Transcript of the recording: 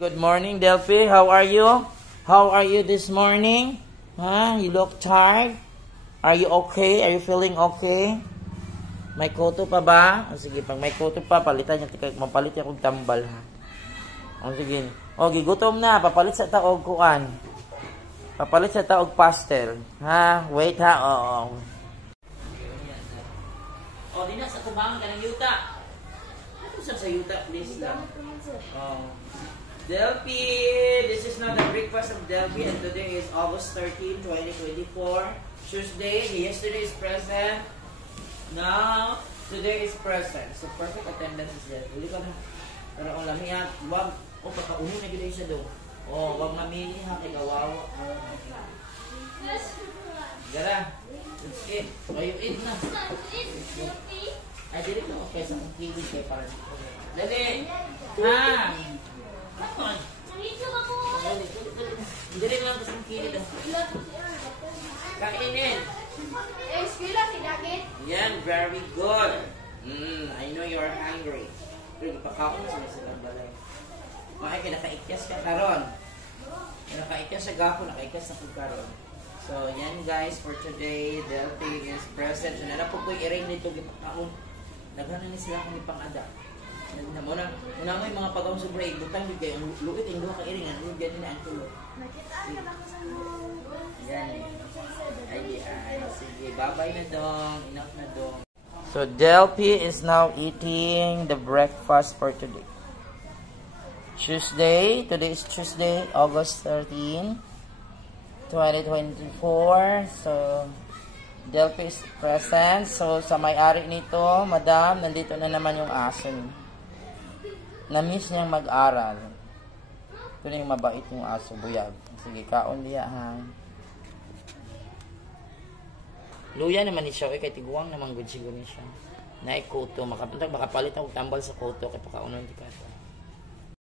Good morning, Delphi. How are you? How are you this morning? Huh? You look tired? Are you okay? Are you feeling okay? May kuto pa ba? O, sige, pag may kuto pa, palitan niya. Mapalit niya kong tambal, ha? O, sige. O, gigutom na. Papalit sa taog kuan. Papalit sa taog pastel. Ha? Wait, ha? O, di na sa kubangan ka ng yuta. Ano sa yuta, please lang? O. Delphi, this is now the breakfast of Delphi, and today is August 13, 2024, Tuesday. Yesterday is present. Now, today is present. So, perfect attendance is there. Uli ka na. Pero kung lamihan, wag, pagkaunin na gila siya doon. Wag mamili ha, kay kawawa. Gara, let's eat. You eat na. Ay, dili ka okay sa kong kiwi kayo para dito. Dali! Ha! Come on. Dali lang kasi ang kiwi doon. Kainin. Yan, very good. I know you're hungry. Pero ipakaon sa silang balay. Kaya nakaikyas ka karon. Nakaikyas sa gapo, nakaikyas sa karon. So, yan guys, for today, Delphi is present. So, nalapog ko i-ring nito, ipakaon. Naghanan ni sila kung ipang-ada. Una mo yung mga pagawang sobra, ibutang big kayo. Lukit yung duha ka-iring, ano yung ganin na ang tulo. Yan. Ay, sige, babay na dong. Enough na dong. So, Delphi is now eating the breakfast for today. Tuesday. Today is Tuesday, August 13, 2024. So, Delphi is present. So, sa may-ari nito, madam, nandito na naman yung aso niya. Na-miss niyang mag-aral. Ito na yung mabait yung aso, buyag. Sige, kaon diya, ha. Luya naman ni siya, kay tiguang naman good siguro ni siya. Naay koto, makapalit ang tambal sa koto, kay pakaunan di ka ito.